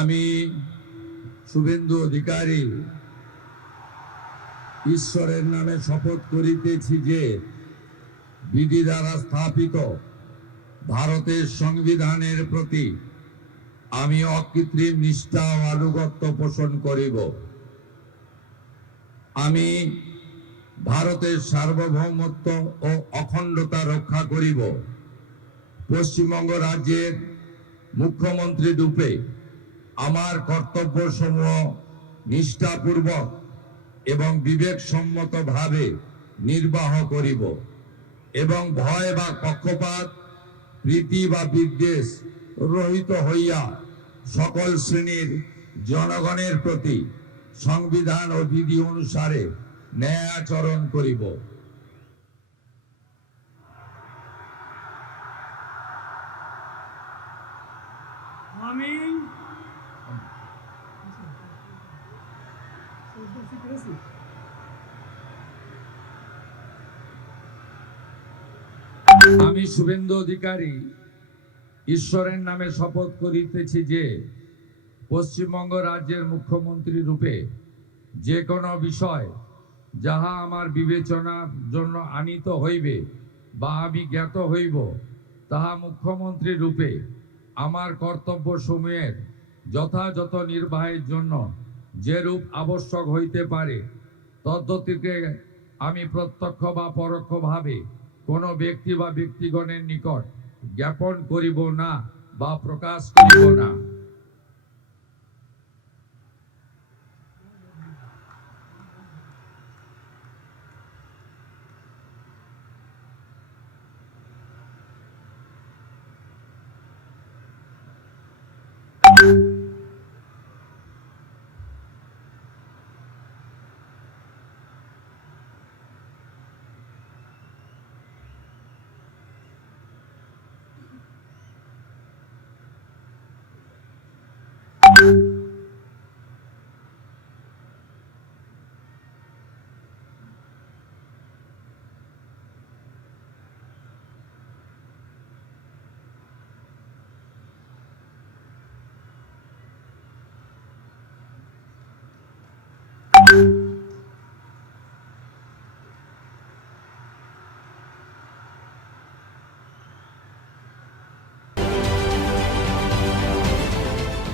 আমি শুভেন্দু অধিকারী ঈশ্বরের নামে শপথ করিতেছি যে বিধি দ্বারা স্থাপিত ভারতের সংবিধানের প্রতি আমি অকৃত্রিম নিষ্ঠা ও আনুগত্য পোষণ করিব। আমি ভারতের সার্বভৌমত্ব ও অখণ্ডতা রক্ষা করিব। পশ্চিমবঙ্গ রাজ্যের মুখ্যমন্ত্রী রূপে আমার কর্তব্যসমূহ নিষ্ঠাপূর্বক এবং বিবেকসম্মতভাবে নির্বাহ করিব এবং ভয় বা পক্ষপাত, প্রীতি বা বিদ্বেষ রহিত হইয়া সকল শ্রেণীর জনগণের প্রতি সংবিধান ও বিধি অনুসারে ন্যায় আচরণ করিব। আমি শুভেন্দু অধিকারী ঈশ্বরের নামে শপথ করিতেছি যে পশ্চিমবঙ্গ রাজ্যের মুখ্যমন্ত্রী রূপে যে কোনো বিষয় যাহা আমার বিবেচনার জন্য আনিত হইবে বা আমি জ্ঞাত হইব, তাহা মুখ্যমন্ত্রী রূপে আমার কর্তব্য সমূহের যথাযথ নির্বাহের জন্য যেরূপ আবশ্যক হইতে পারে তদ্গতিকে আমি প্রত্যক্ষ বা পরোক্ষভাবে কোনো ব্যক্তি বা ব্যক্তিগণের নিকট জ্ঞাপন করিব না বা প্রকাশ করিব না।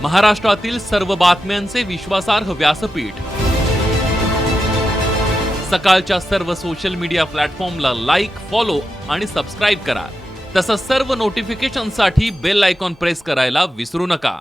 महाराष्ट्रातील सर्व बातम्यांचे विश्वासार्ह व्यासपीठ सकाळच्या सर्व सोशल मीडिया प्लॅटफॉर्मला लाईक, फॉलो आणि सबस्क्राईब करा। तसंच सर्व नोटिफिकेशनसाठी बेल आयकॉन प्रेस करायला विसरू नका।